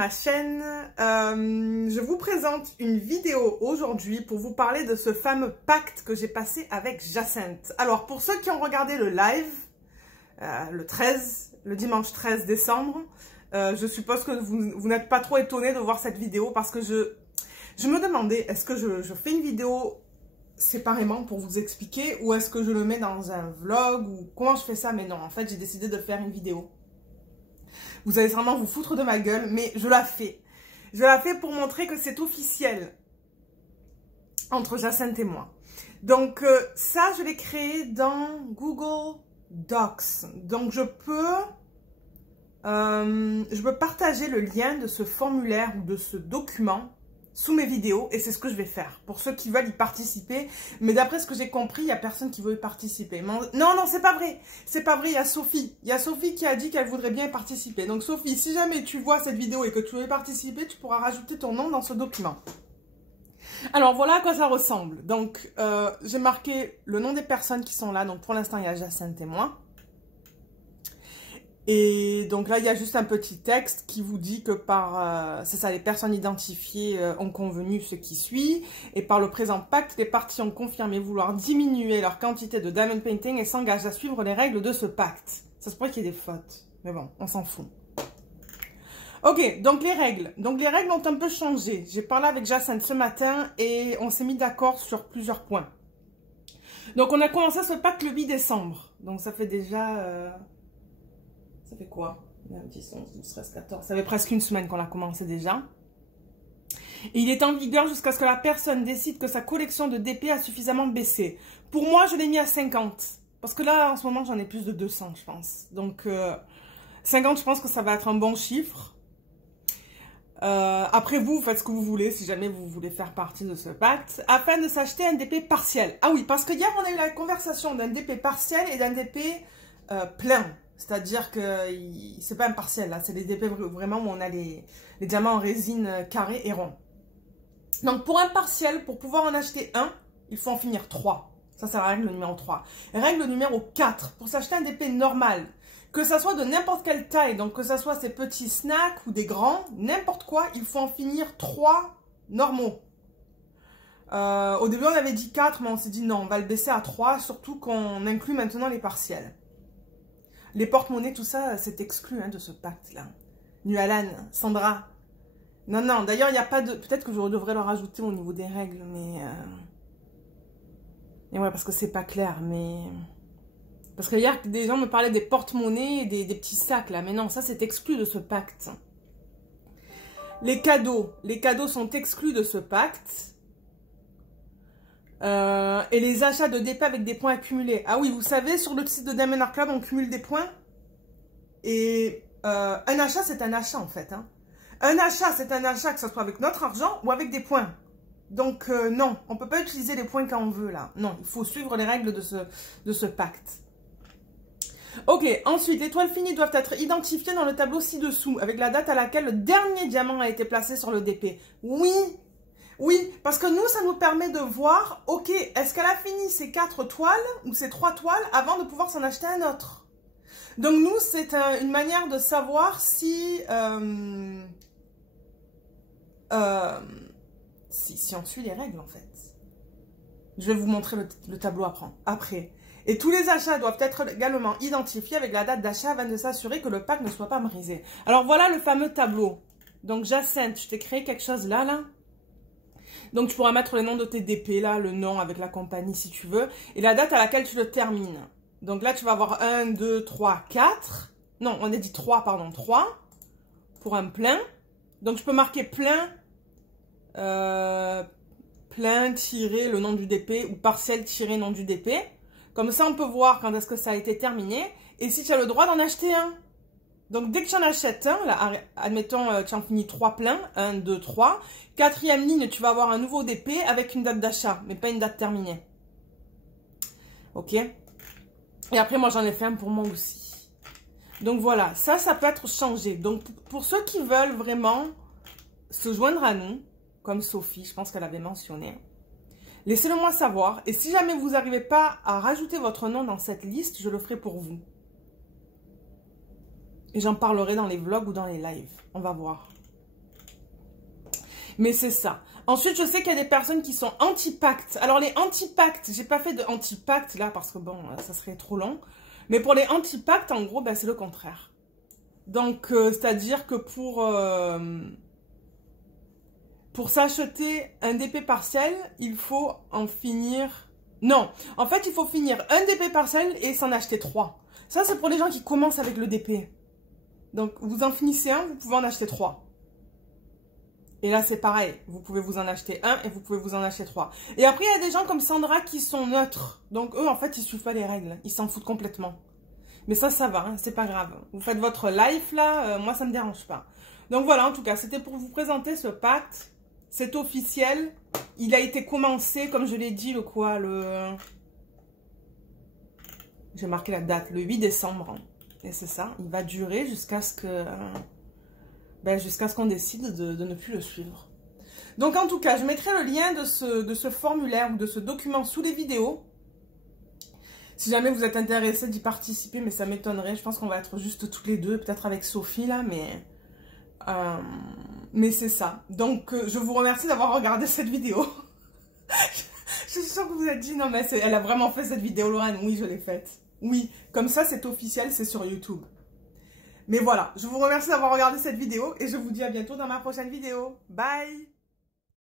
ma chaîne. Je vous présente une vidéo aujourd'hui pour vous parler de ce fameux pacte que j'ai passé avec Jacinthe. Alors, pour ceux qui ont regardé le live, le dimanche 13 décembre, je suppose que vous n'êtes pas trop étonnés de voir cette vidéo parce que je me demandais, est-ce que je fais une vidéo séparément pour vous expliquer ou est-ce que je le mets dans un vlog ou comment je fais ça? Mais non, en fait, j'ai décidé de faire une vidéo. Vous allez sûrement vous foutre de ma gueule, mais je la fais. Je la fais pour montrer que c'est officiel entre Jacinthe et moi. Donc ça, je l'ai créé dans Google Docs. Donc je peux partager le lien de ce formulaire ou de ce document sous mes vidéos et c'est ce que je vais faire pour ceux qui veulent y participer. Mais d'après ce que j'ai compris, il n'y a personne qui veut y participer. Non, non, c'est pas vrai. C'est pas vrai, il y a Sophie. Il y a Sophie qui a dit qu'elle voudrait bien y participer. Donc Sophie, si jamais tu vois cette vidéo et que tu veux y participer, tu pourras rajouter ton nom dans ce document. Alors voilà à quoi ça ressemble. Donc j'ai marqué le nom des personnes qui sont là. Donc pour l'instant, il y a Jacinthe et moi. Et donc là, il y a juste un petit texte qui vous dit que c'est ça, les personnes identifiées ont convenu ce qui suit. Et par le présent pacte, les parties ont confirmé vouloir diminuer leur quantité de diamond painting et s'engagent à suivre les règles de ce pacte. Ça se pourrait qu'il y ait des fautes. Mais bon, on s'en fout. Ok, donc les règles. Donc les règles ont un peu changé. J'ai parlé avec Jacinthe ce matin et on s'est mis d'accord sur plusieurs points. Donc on a commencé ce pacte le 8 décembre. Donc ça fait déjà... Ça fait quoi? 10, 11, 12, 13, 14. Ça fait presque une semaine qu'on l'a commencé déjà. Et il est en vigueur jusqu'à ce que la personne décide que sa collection de DP a suffisamment baissé. Pour moi, je l'ai mis à 50. Parce que là, en ce moment, j'en ai plus de 200, je pense. Donc, 50, je pense que ça va être un bon chiffre. Après, vous faites ce que vous voulez, si jamais vous voulez faire partie de ce pacte. Afin de s'acheter un DP partiel. Ah oui, parce que hier, on a eu la conversation d'un DP partiel et d'un DP plein. C'est-à-dire que c'est pas un partiel, là, c'est les DP vraiment où on a les diamants en résine carrés et ronds. Donc pour un partiel, pour pouvoir en acheter un, il faut en finir 3. Ça, c'est la règle numéro 3. Règle numéro 4, pour s'acheter un DP normal, que ça soit de n'importe quelle taille, donc que ça soit ces petits snacks ou des grands, n'importe quoi, il faut en finir 3 normaux. Au début, on avait dit 4, mais on s'est dit non, on va le baisser à 3, surtout qu'on inclut maintenant les partiels. Les porte-monnaies, tout ça, c'est exclu hein, de ce pacte-là. Nualan, Sandra. Non, non, d'ailleurs, il n'y a pas de... Peut-être que je devrais le rajouter au niveau des règles, mais... Et ouais, parce que c'est pas clair, mais... Parce que hier, des gens me parlaient des porte-monnaies et des petits sacs, là. Mais non, ça, c'est exclu de ce pacte. Les cadeaux sont exclus de ce pacte. Et les achats de DP avec des points accumulés. Ah oui, vous savez, sur le site de Diamond Art Club, on cumule des points. Et un achat, c'est un achat, en fait. Hein. Un achat, c'est un achat, que ce soit avec notre argent ou avec des points. Donc, non, on ne peut pas utiliser les points quand on veut, là. Non, il faut suivre les règles de ce pacte. Ok, ensuite, les toiles finies doivent être identifiées dans le tableau ci-dessous, avec la date à laquelle le dernier diamant a été placé sur le DP. Oui! Oui, parce que nous, ça nous permet de voir, ok, est-ce qu'elle a fini ses 4 toiles ou ses 3 toiles avant de pouvoir s'en acheter un autre? Donc nous, c'est une manière de savoir si on suit les règles, en fait. Je vais vous montrer le tableau après. Et tous les achats doivent être également identifiés avec la date d'achat afin de s'assurer que le pack ne soit pas brisé. Alors voilà le fameux tableau. Donc Jacinthe, je t'ai créé quelque chose là. Donc, tu pourras mettre le nom de tes DP, là, le nom avec la compagnie si tu veux. Et la date à laquelle tu le termines. Donc là, tu vas avoir 1, 2, 3, 4. Non, on a dit 3, pardon, 3. Pour un plein. Donc, je peux marquer plein. Plein, tiré, le nom du DP. Ou partiel, tiré, nom du DP. Comme ça, on peut voir quand est-ce que ça a été terminé. Et si tu as le droit d'en acheter un. Donc, dès que tu en achètes un, là, admettons, tu en finis 3 pleins, 1, 2, 3. 4e ligne, tu vas avoir un nouveau DP avec une date d'achat, mais pas une date terminée. Ok? Et après, moi, j'en ai fait un pour moi aussi. Donc, voilà, ça peut être changé. Donc, pour ceux qui veulent vraiment se joindre à nous, comme Sophie, je pense qu'elle avait mentionné, laissez-le moi savoir. Et si jamais vous n'arrivez pas à rajouter votre nom dans cette liste, je le ferai pour vous. Et j'en parlerai dans les vlogs ou dans les lives. On va voir. Mais c'est ça. Ensuite, je sais qu'il y a des personnes qui sont anti-pacte. Alors, les anti-pacte, j'ai pas fait de anti-pacte là parce que bon, ça serait trop long. Mais pour les anti-pactes, en gros, ben, c'est le contraire. Donc, c'est-à-dire que pour s'acheter un DP partiel, il faut en finir... Non, en fait, il faut finir un DP partiel et s'en acheter 3. Ça, c'est pour les gens qui commencent avec le DP. Donc, vous en finissez un, vous pouvez en acheter 3. Et là, c'est pareil. Vous pouvez vous en acheter un et vous pouvez vous en acheter 3. Et après, il y a des gens comme Sandra qui sont neutres. Donc, eux, en fait, ils suivent pas les règles. Ils s'en foutent complètement. Mais ça va, hein, c'est pas grave. Vous faites votre life, là, moi, ça me dérange pas. Donc, voilà, en tout cas, c'était pour vous présenter ce pacte. C'est officiel. Il a été commencé, comme je l'ai dit, j'ai marqué la date, le 8 décembre. Et c'est ça, il va durer jusqu'à ce que... jusqu'à ce qu'on décide de ne plus le suivre. Donc en tout cas, je mettrai le lien de ce formulaire ou de ce document sous les vidéos. Si jamais vous êtes intéressé d'y participer, mais ça m'étonnerait. Je pense qu'on va être juste toutes les deux, peut-être avec Sophie là, mais c'est ça. Donc je vous remercie d'avoir regardé cette vidéo. Je suis sûre que vous êtes dit, non mais elle a vraiment fait cette vidéo, Lorraine. Oui, je l'ai faite. Oui, comme ça c'est officiel, c'est sur YouTube. Mais voilà, je vous remercie d'avoir regardé cette vidéo et je vous dis à bientôt dans ma prochaine vidéo. Bye!